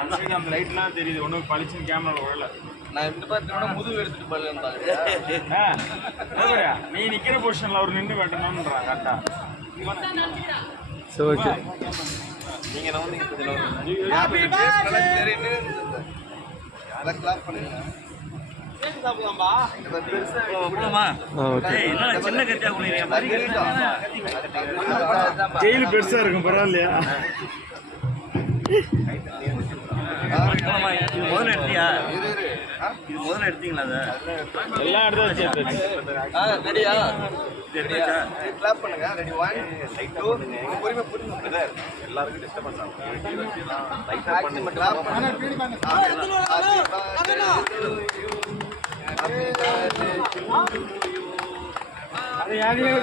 அந்த லைட்லாம் தெரியுது ஒன்றும் பளிச்சுன்னு கேமரா விழல. நான் இந்த பார்த்தோன்னா முதுகு எடுத்துட்டு பல்லுன்னு பாக்குறேன். நீ நிக்கிற பொசிஷன்ல அவர் நின்று வெட்டணும்ன்றான் கரெக்டா. சரி ஓகே. நீங்க நான் தெரியுன்னு நல்லா கிளாப் பண்ணுங்க. ஜெயிலு பெருசா இருக்கும் பரவாயில்லையா? முதல்ல எடுத்தியா? முதல்ல எடுத்தீங்களா? எல்லாம் எடுத்து வச்சு ரெடியா? கிளாப் பண்ணுங்க. ரெடி 1 2 பொறுமை புரியுங்க. எல்லாருக்கும் டிஸ்டர்பன்ஸ் ஆகும். லைட்டா பண்ணுங்க. கிளாப் பண்ணுங்க. அது யாரையும்